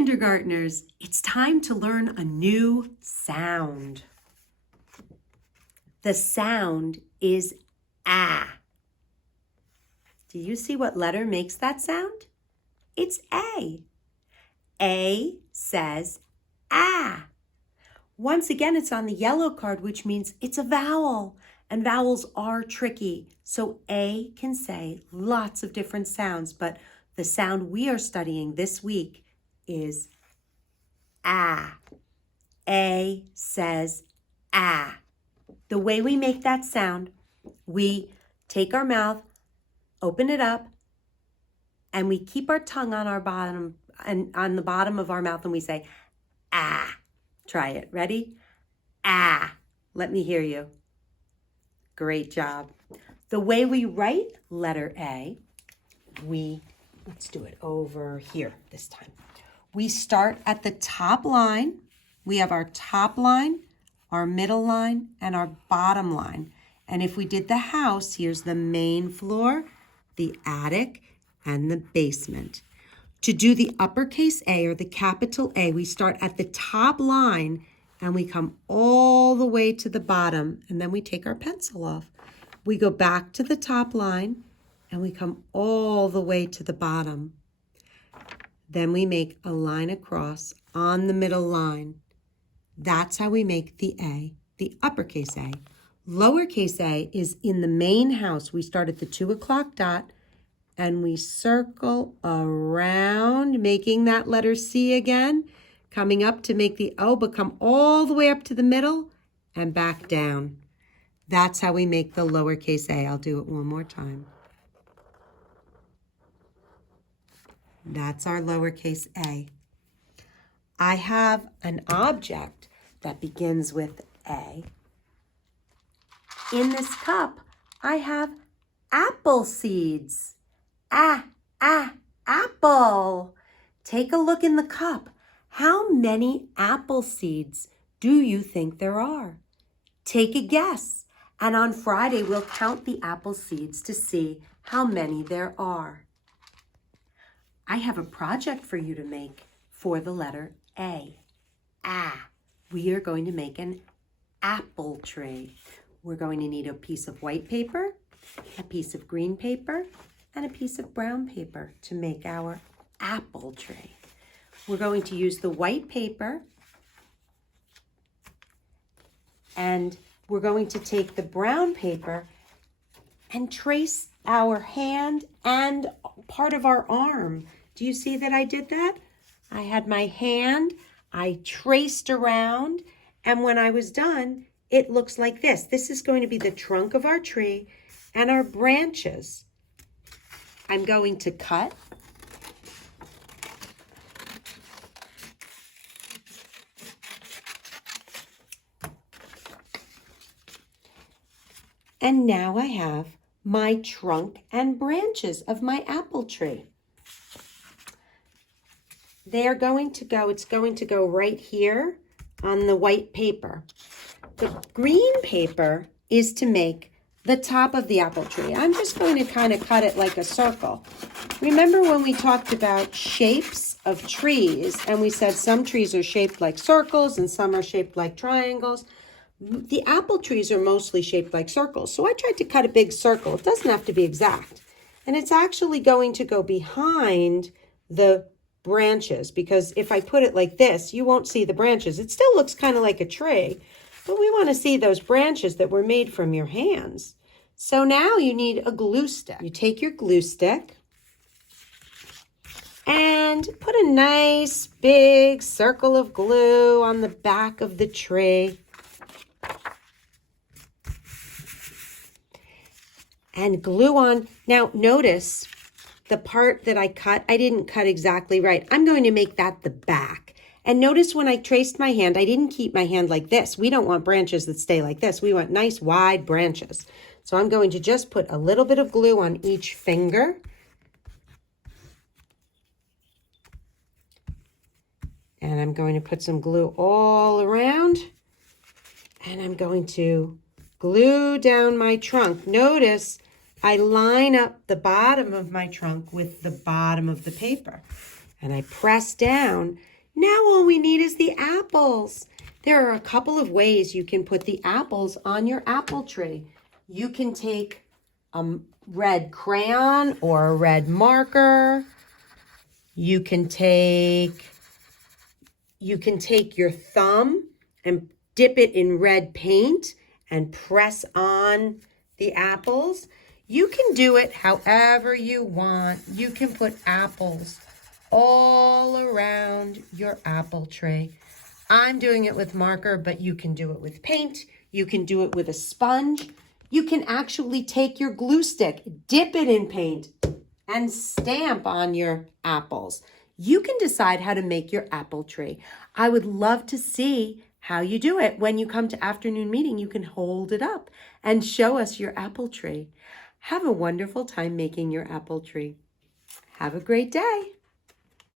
kindergartners, it's time to learn a new sound. The sound is ah. Do you see what letter makes that sound? It's A. A says ah. Once again, it's on the yellow card, which means it's a vowel. And vowels are tricky. So A can say lots of different sounds, but the sound we are studying this week is ah. A says ah. The way we make that sound, we take our mouth, open it up, and we keep our tongue on our bottom and on the bottom of our mouth, and we say ah. Try it. Ready? Ah. Let me hear you. Great job. The way we write letter A, let's do it over here this time. We start at the top line. We have our top line, our middle line, and our bottom line. And if we did the house, here's the main floor, the attic, and the basement. To do the uppercase A or the capital A, we start at the top line and we come all the way to the bottom, and then we take our pencil off. We go back to the top line and we come all the way to the bottom. Then we make a line across on the middle line. That's how we make the A, the uppercase A. Lowercase a is in the main house. We start at the 2 o'clock dot and we circle around, making that letter C again, coming up to make the O, but come all the way up to the middle and back down. That's how we make the lowercase a. I'll do it one more time. That's our lowercase a. I have an object that begins with A. In this cup, I have apple seeds. Apple. Take a look in the cup. How many apple seeds do you think there are? Take a guess. And on Friday, we'll count the apple seeds to see how many there are. I have a project for you to make for the letter A. We are going to make an apple tree. We're going to need a piece of white paper, a piece of green paper, and a piece of brown paper to make our apple tree. We're going to use the white paper, and we're going to take the brown paper and trace our hand and part of our arm. Do you see that I did that? I had my hand, I traced around, and when I was done, it looks like this. This is going to be the trunk of our tree and our branches. I'm going to cut. And now I have my trunk and branches of my apple tree. It's going to go right here on the white paper. The green paper is to make the top of the apple tree. I'm just going to kind of cut it like a circle. Remember when we talked about shapes of trees and we said some trees are shaped like circles and some are shaped like triangles? The apple trees are mostly shaped like circles. So I tried to cut a big circle. It doesn't have to be exact. And it's actually going to go behind the branches, because if I put it like this, you won't see the branches. It still looks kind of like a tree, but we want to see those branches that were made from your hands. So now you need a glue stick. You take your glue stick and put a nice big circle of glue on the back of the tree. And glue on. Now notice the part that I cut, I didn't cut exactly right. I'm going to make that the back. And notice when I traced my hand, I didn't keep my hand like this. We don't want branches that stay like this. We want nice wide branches. So I'm going to just put a little bit of glue on each finger. And I'm going to put some glue all around. And I'm going to glue down my trunk. Notice I line up the bottom of my trunk with the bottom of the paper. and I press down. Now all we need is the apples. There are a couple of ways you can put the apples on your apple tree. You can take a red crayon or a red marker. You can take your thumb and dip it in red paint and press on the apples. You can do it however you want. You can put apples all around your apple tree. I'm doing it with marker, but you can do it with paint. You can do it with a sponge. You can actually take your glue stick, dip it in paint, and stamp on your apples. You can decide how to make your apple tree. I would love to see how you do it. When you come to afternoon meeting, you can hold it up and show us your apple tree. Have a wonderful time making your apple tree. Have a great day.